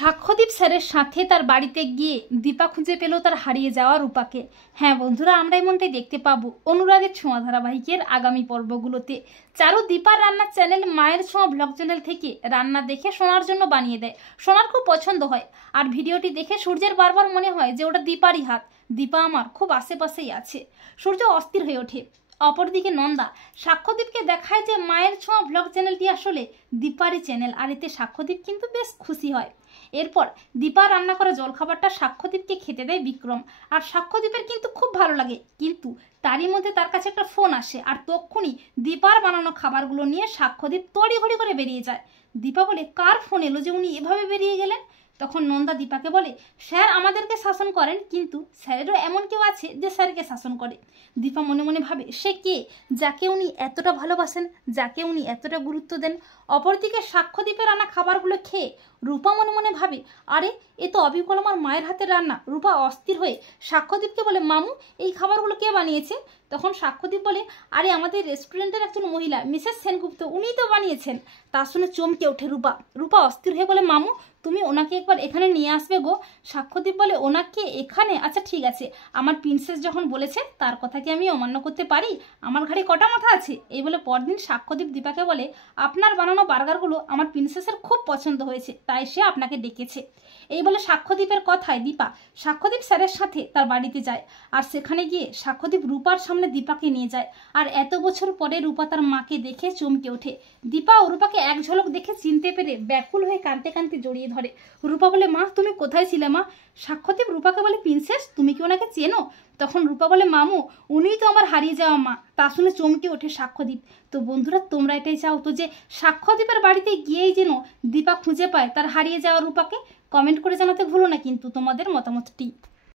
সাক্ষ্যদীপ স্যারের সাথে তার বাড়িতে গিয়ে দীপা খুঁজে পেল তার হারিয়ে যাওয়া রূপাকে। হ্যাঁ বন্ধুরা, আমরা এমনটাই দেখতে পাবো অনুরাগের ছোঁয়া ধারাবাহিকের আগামী পর্বগুলোতে। চারু দীপার রান্নার চ্যানেল মায়ের ছোঁয়া ব্লগ চ্যানেল থেকে রান্না দেখে সোনার জন্য বানিয়ে দেয়। সোনার খুব পছন্দ হয়, আর ভিডিওটি দেখে সূর্যের বারবার মনে হয় যে ওটা দীপারই হাত, দীপা আমার খুব আশেপাশেই আছে। সূর্য অস্থির হয়ে ওঠে। অপরদিকে নন্দা সাক্ষ্যদীপকে দেখায় যে মায়ের ছোঁয়া ব্লগ চ্যানেলটি আসলে দীপারই চ্যানেল, আর এতে সাক্ষ্যদীপ কিন্তু বেশ খুশি হয়। এরপর দীপা রান্না করা জলখাবারটা সাক্ষ্যদীপকে খেতে দেয় বিক্রম, আর সাক্ষ্যদীপের কিন্তু খুব ভালো লাগে। কিন্তু তারই মধ্যে তার কাছে একটা ফোন আসে, আর তক্ষুনি দীপার বানানো খাবারগুলো নিয়ে সাক্ষ্যদীপ তড়িঘড়ি করে বেরিয়ে যায়। দীপা বলে, কার ফোন এলো যে উনি এভাবে বেরিয়ে গেলেন? তখন নন্দা দীপাকে বলে, স্যার আমাদেরকে শাসন করেন, কিন্তু স্যারেরও এমন কেউ আছে যে স্যারকে শাসন করে। দীপা মনে মনে ভাবে, সে কে যাকে উনি এতটা ভালোবাসেন, যাকে উনি এতটা গুরুত্ব দেন। অপরদিকে সাক্ষ্যদীপের রান্না খাবারগুলো খেয়ে রূপা মনে মনে ভাবে, আরে এ তো অবিকল আমার মায়ের হাতের রান্না। রূপা অস্থির হয়ে সাক্ষ্যদীপকে বলে, মামু এই খাবারগুলো কে বানিয়েছে? তখন সাক্ষ্যদীপ বলে, আরে আমাদের রেস্টুরেন্টের একজন মহিলা মিসেস সেনগুপ্ত, উনিই তো বানিয়েছেন। তা শুনে চমকে ওঠে রূপা। রূপা অস্থির হয়ে বলে, মামু তুমি ওনাকে একবার এখানে নিয়ে আসবে গো। সাক্ষ্যদীপ বলে, ওনাকে এখানে? আচ্ছা ঠিক আছে, আমার প্রিন্সেস যখন বলেছে তার কথা কি আমি অমান্য করতে পারি? আমার ঘাড়ে কটা মাথা আছে? এই বলে পরদিন সাক্ষ্যদীপ দীপাকে বলে, আপনার বানানো বার্গারগুলো আমার প্রিন্সেসের খুব পছন্দ হয়েছে, তাই সে আপনাকে ডেকেছে। এই বলে সাক্ষ্যদীপের কথায় দীপা সাক্ষ্যদীপ স্যারের সাথে তার বাড়িতে যায়, আর সেখানে গিয়ে সাক্ষ্যদীপ রূপার সামনে দীপাকে নিয়ে যায়। আর এত বছর পরে রূপা তার মাকে দেখে চমকে ওঠে। দীপা ও রূপাকে এক ঝলক দেখে চিনতে পেরে ব্যাকুল হয়ে কাঁদতে কাঁদতে জড়িয়ে ধরে। রূপা বলে, মা তুমি কোথায় ছিলে মা? সাক্ষ্যদীপ রূপাকে বলে, প্রিন্সেস তুমি কি ওনাকে চেনো? তখন রূপা বলে, মামু উনিই তো আমার হারিয়ে যাওয়া মা। তা শুনে চমকে ওঠে সাক্ষ্যদীপ। তো বন্ধুরা, তোমরা এটাই চাও তো যে সাক্ষ্যদীপের বাড়িতে গিয়েই যেন দীপা খুঁজে পায় তার হারিয়ে যাওয়া রূপাকে? কমেন্ট করে জানাতে ভুলো না কিন্তু তোমাদের মতামতটি।